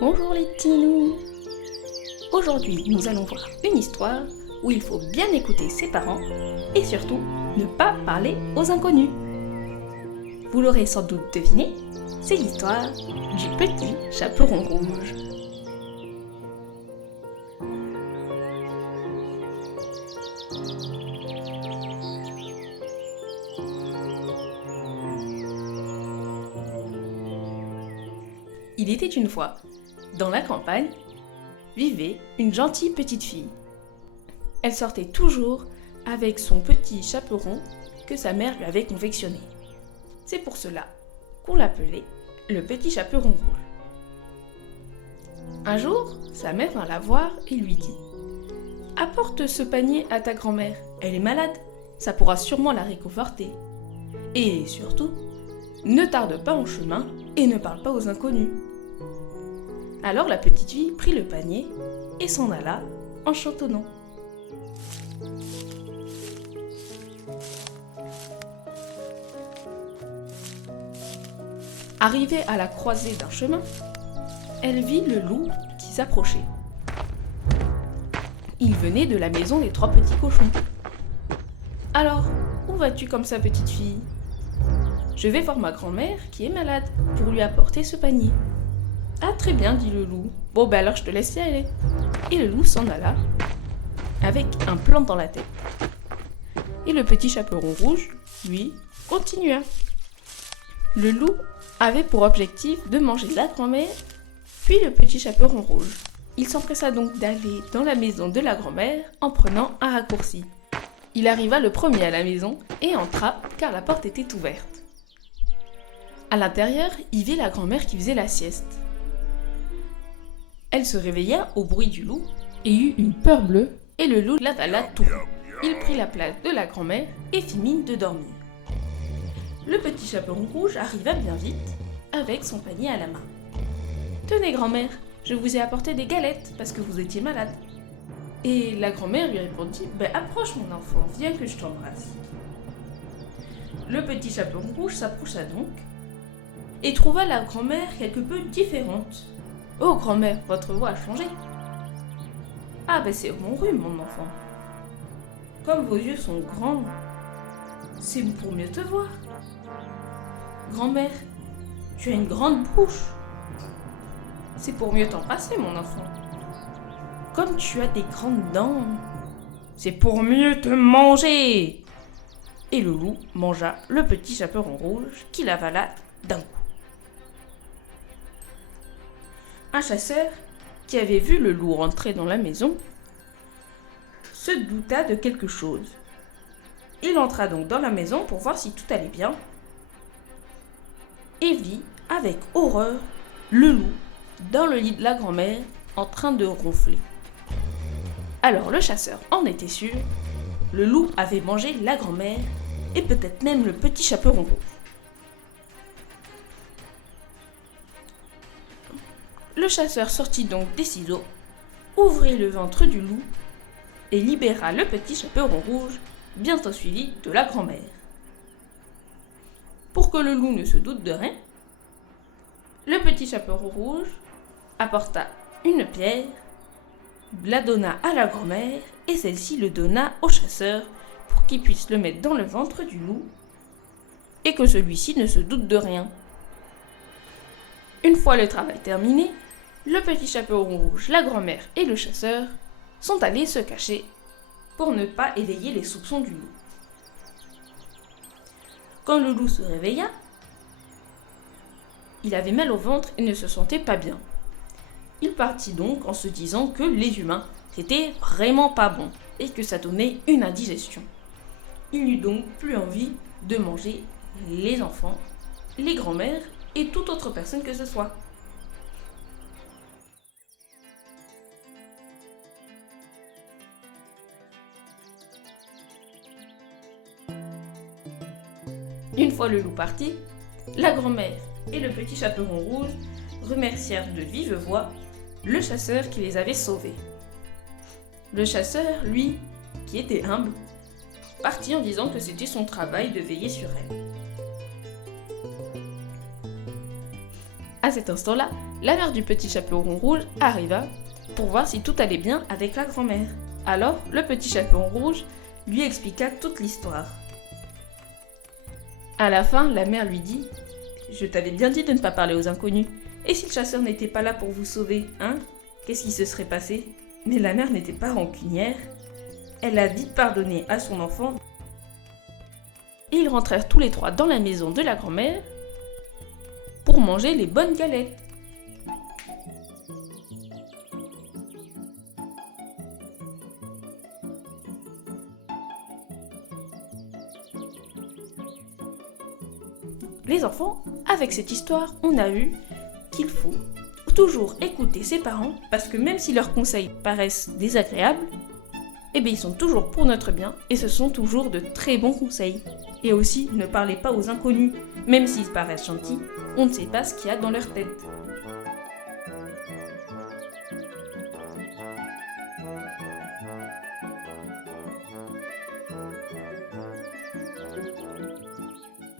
Bonjour les petits-noux. Aujourd'hui, nous allons voir une histoire où il faut bien écouter ses parents et surtout ne pas parler aux inconnus. Vous l'aurez sans doute deviné, c'est l'histoire du petit chaperon rouge. Il était une fois, dans la campagne, vivait une gentille petite fille. Elle sortait toujours avec son petit chaperon que sa mère lui avait confectionné. C'est pour cela qu'on l'appelait le petit chaperon rouge. Un jour, sa mère vint la voir et lui dit « Apporte ce panier à ta grand-mère, elle est malade, ça pourra sûrement la réconforter. Et surtout, ne tarde pas en chemin et ne parle pas aux inconnus. » Alors la petite fille prit le panier et s'en alla en chantonnant. Arrivée à la croisée d'un chemin, elle vit le loup qui s'approchait. Il venait de la maison des 3 petits cochons. « Alors, où vas-tu comme ça, petite fille ? » « Je vais voir ma grand-mère qui est malade pour lui apporter ce panier. » « Ah, très bien, dit le loup. Bon, ben alors je te laisse y aller. » Et le loup s'en alla, avec un plan dans la tête. Et le petit chaperon rouge, lui, continua. Le loup avait pour objectif de manger la grand-mère, puis le petit chaperon rouge. Il s'empressa donc d'aller dans la maison de la grand-mère en prenant un raccourci. Il arriva le premier à la maison et entra car la porte était ouverte. À l'intérieur, il vit la grand-mère qui faisait la sieste. Elle se réveilla au bruit du loup et eut une peur bleue et le loup l'avala tout. Il prit la place de la grand-mère et fit mine de dormir. Le petit chaperon rouge arriva bien vite avec son panier à la main. « Tenez grand-mère, je vous ai apporté des galettes parce que vous étiez malade. » Et la grand-mère lui répondit « Ben approche mon enfant, viens que je t'embrasse. » Le petit chaperon rouge s'approcha donc et trouva la grand-mère quelque peu différente. « Oh, grand-mère, votre voix a changé. »« Ah, ben c'est mon rhume, mon enfant. Comme vos yeux sont grands, c'est pour mieux te voir. Grand-mère, tu as une grande bouche. C'est pour mieux t'embrasser, mon enfant. Comme tu as des grandes dents, c'est pour mieux te manger. » Et le loup mangea le petit chaperon rouge qu'il avala d'un coup. Un chasseur, qui avait vu le loup rentrer dans la maison, se douta de quelque chose. Il entra donc dans la maison pour voir si tout allait bien et vit avec horreur le loup dans le lit de la grand-mère en train de ronfler. Alors le chasseur en était sûr, le loup avait mangé la grand-mère et peut-être même le petit chaperon rouge. Le chasseur sortit donc des ciseaux, ouvrit le ventre du loup et libéra le petit chaperon rouge, bientôt suivi de la grand-mère. Pour que le loup ne se doute de rien, le petit chaperon rouge apporta une pierre, la donna à la grand-mère et celle-ci le donna au chasseur pour qu'il puisse le mettre dans le ventre du loup et que celui-ci ne se doute de rien. Une fois le travail terminé, le petit chaperon rouge, la grand-mère et le chasseur sont allés se cacher pour ne pas éveiller les soupçons du loup. Quand le loup se réveilla, il avait mal au ventre et ne se sentait pas bien. Il partit donc en se disant que les humains c'était vraiment pas bon et que ça donnait une indigestion. Il n'eut donc plus envie de manger les enfants, les grands-mères et toute autre personne que ce soit. Une fois le loup parti, la grand-mère et le petit chaperon rouge remercièrent de vive voix le chasseur qui les avait sauvés. Le chasseur, lui, qui était humble, partit en disant que c'était son travail de veiller sur elle. À À cet instant-là, la mère du petit chaperon rouge arriva pour voir si tout allait bien avec la grand-mère. Alors, le petit chaperon rouge lui expliqua toute l'histoire. À la fin, la mère lui dit « Je t'avais bien dit de ne pas parler aux inconnus. Et si le chasseur n'était pas là pour vous sauver, hein? Qu'est-ce qui se serait passé ?» Mais la mère n'était pas rancunière. Elle a vite pardonné à son enfant. Et ils rentrèrent tous les trois dans la maison de la grand-mère pour manger les bonnes galettes. Les enfants, avec cette histoire, on a vu qu'il faut toujours écouter ses parents parce que même si leurs conseils paraissent désagréables, eh bien ils sont toujours pour notre bien et ce sont toujours de très bons conseils. Et aussi, ne parlez pas aux inconnus, même s'ils paraissent gentils, on ne sait pas ce qu'il y a dans leur tête.